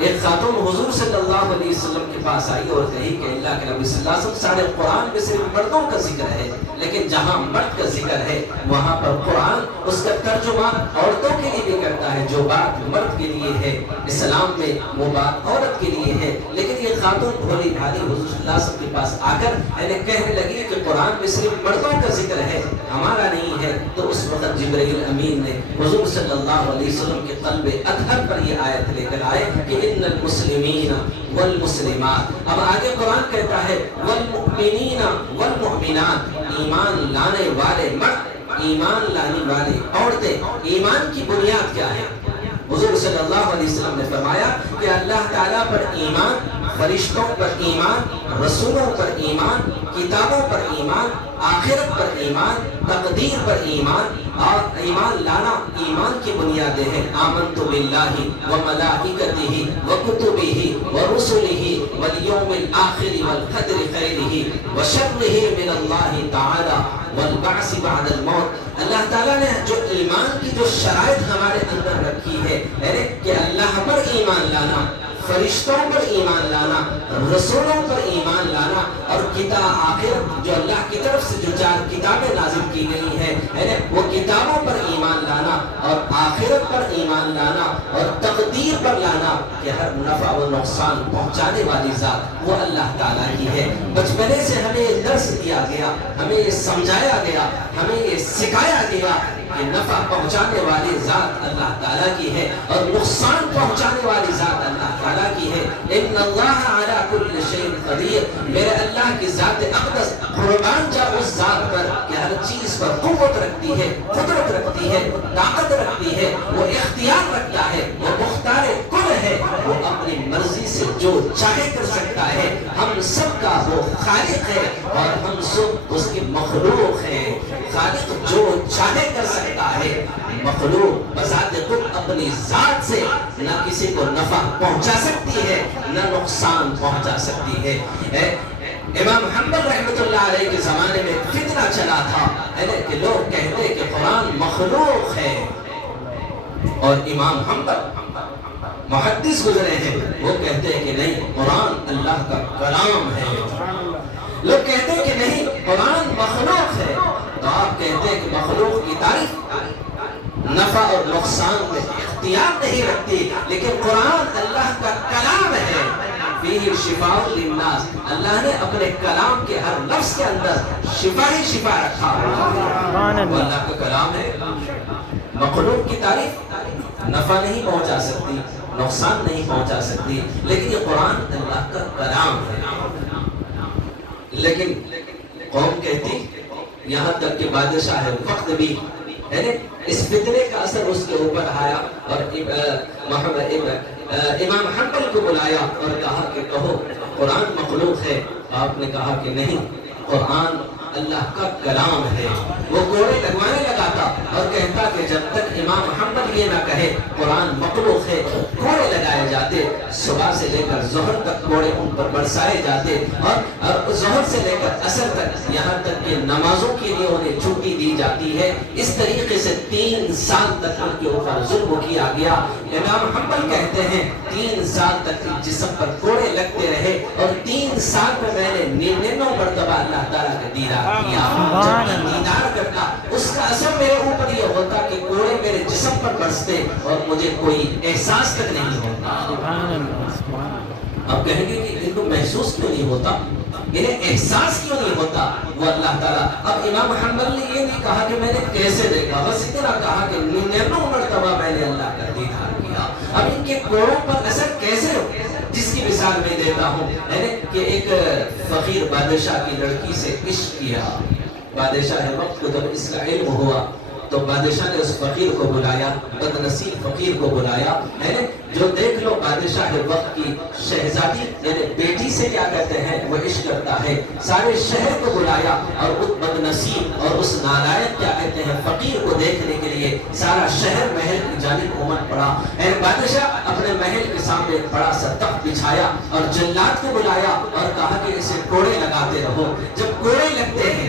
ایک خاتون حضور صلی اللہ علیہ وسلم کے پاس آئی اور کہی کہ اللہ کے نبی صلی اللہ علیہ وسلم سارے قرآن میں صرف مردوں کا ذکر ہے، لیکن جہاں مرد کا ذکر ہے وہاں پر قرآن اس کا ترجمہ عورتوں کے لیے بھی کرتا ہے۔ جو بات مرد کے لیے ہے اسلام میں وہ بات عورت کے لیے ہے۔ لیکن یہ خاتون بھولی بھالی حضور صلی اللہ علیہ وسلم کے پاس آ کر کہنے لگی کہ قرآن میں صرف مردوں کا ذکر ہے، ہمارا نہیں ہے۔ تو اس وقت جبرائیل امین نے حضور صلی اللہ علیہ وسلم کے قلب اطہر پر یہ آیت لے کر آئے کہ ان المسلمین والمسلمات۔ اب آگے قرآن کہتا ہے والمؤمنین والمؤمنات، ایمان لانے والے مرد، ایمان لانے والی عورتیں۔ ایمان کی بنیاد کیا ہے؟ حضور صلی اللہ علیہ وسلم نے فرمایا کہ اللہ تعالیٰ پر ایمان، فرشتوں پر ایمان، رسولوں پر ایمان، کتابوں پر ایمان، آخرت پر ایمان، تقدیر پر ایمان۔ اور ایمان لانا ایمان کی بنیادیں ہیں۔ آمنت باللہ وملائکتہ وکتبہ ورسلہ والیوم الآخر والقدر خیرہ وشرہ من اللہ تعالی والبعث بعد الموت۔ اللہ تعالیٰ نے جو ایمان کی جو شرائط ہمارے اندر رکھی ہے، یعنی کہ اللہ پر ایمان لانا، فرشتوں پر ایمان لانا، رسولوں پر ایمان لانا، اور کتاب آخر جو اللہ کی طرف سے جو 4 کتابیں نازل کی گئی ہیں وہ کتابوں پر ایمان لانا، اور آخرت پر ایمان لانا، اور تقدیر پر لانا کہ ہر نفع و نقصان پہنچانے والی ذات وہ اللہ تعالیٰ کی ہے۔ بچپنے سے ہمیں یہ درس دیا گیا، ہمیں یہ سمجھایا گیا، ہمیں یہ سکھایا گیا کہ نفع پہنچانے والی ذات اللہ تعالیٰ کی ہے اور نقصان پہنچانے والی ذات اللہ تعالیٰ کی ہے۔ ان اللہ علی کل شیء قدیر، میرے اللہ کی ذات اقدس قربان جا اس ذات پر کہ ہر چیز پر قوت رکھتی ہے، قدرت رکھتی ہے، طاقت رکھتی ہے، وہ اختیار رکھتا ہے، وہ مختار کل ہے، وہ اپنی مرضی سے جو چاہے کر سکتا ہے۔ ہم سب کا وہ خالق ہے اور ہم سب اس کی مخلوق ہیں۔ خالق جو چاہے کر سکتا ہے، مخلوق بذات خود اپنی ذات سے نہ کسی کو نفع پہنچا سکتی ہے نہ نقصان پہنچا سکتی ہے۔ امام حنبل رحمۃ اللہ علیہ کے زمانے میں فتنہ چلا تھا کہ لوگ کہتے کہ قرآن مخلوق ہے، اور امام حنبل محدث گزرے ہیں، وہ کہتے ہیں کہ نہیں، قرآن اللہ کا کلام ہے۔ لوگ کہتے ہیں کہ نہیں، قرآن مخلوق ہے، تو آپ کہتے ہیں کہ مخلوق کی تعریف نفع اور نقصان میں اختیار نہیں رکھتی، لیکن قرآن اللہ کا کلام ہے۔ فیہ شفاء للناس، اللہ نے اپنے کلام کے ہر لفظ کے اندر شفا ہی شفا رکھا، وہ اللہ کا کلام ہے۔ مخلوق کی تعریف نفع نہیں پہنچا سکتی، نقصان نہیں پہنچا سکتی، لیکن یہ قرآن اللہ کا کلام ہے۔ لیکن قوم کہتی، یہاں تک کہ بادشاہ وقت بھی اس فتنے کا اثر اس کے اوپر آیا، اور امام حنبل کو بلایا اور کہا کہ کہو قرآن مخلوق ہے۔ آپ نے کہا کہ نہیں، قرآن اللہ کا کلام ہے۔ وہ کوڑے لگوانے لگا تھا اور کہتا کہ جب تک امام حنبل یہ نہ کہے قرآن مخلوق ہے، کوڑے لگائے جاتے، صبح سے لے کر ظہر تک کوڑے ان پر برسائے جاتے، اور ظہر سے لے کر عصر تک، یہاں تک کہ نمازوں کے لیے انہیں چھٹی دی جاتی ہے۔ اس طریقے سے 3 سال تک ان کے اوپر ظلم کیا گیا۔ امام حنبل کہتے ہیں 3 سال تک جسم پر کوڑے لگتے رہے، اور 3 سال میں میں نے 99 مرتبہ اللہ تعالیٰ کا دیدار کیا۔ جب میں دیدار کرتا اس کا اثر میرے اوپر یہ ہوتا کہ کوڑے میرے جسم پر برستے اور مجھے کوئی احساس تک نہیں ہوتا۔ اب کہیں گے کہ ان کو محسوس کیوں نہیں ہوتا، انہیں احساس کیوں نہیں ہوتا؟ وہ اللہ تعالیٰ، اب امام حنبل نے یہ نہیں کہا کہ میں نے کیسے دیکھا، بس اتنا کہا کہ 99 مرتبہ میں نے اللہ کا دیدار کیا۔ اب ان کے کوڑوں پر اثر کیسے ہو، جس کی مثال میں دیتا ہوں کہ ایک فقیر بادشاہ کی لڑکی سے عشق کیا۔ بادشاہ وقت کو جب اس کا علم ہوا تو بادشاہ نے اس فقیر کو بلایا، بد نصیب فقیر کو بلایا، جو دیکھ لو بادشاہ وقت کی شہزادی یعنی بیٹی سے کیا کہتے ہیں وہ عشق کرتا ہے، سارے شہر کو بلایا اور اس بد نصیب اور اس نالائق کیا کہتے ہیں فقیر کو دیکھنے کے لیے سارا شہر محل کی جانب عمر پڑا۔ بادشاہ اپنے محل کے سامنے ایک بڑا سا تخت بچھایا اور جلاد کو بلایا اور کہا کہ اسے کوڑے لگاتے رہو۔ جب کوڑے لگتے ہیں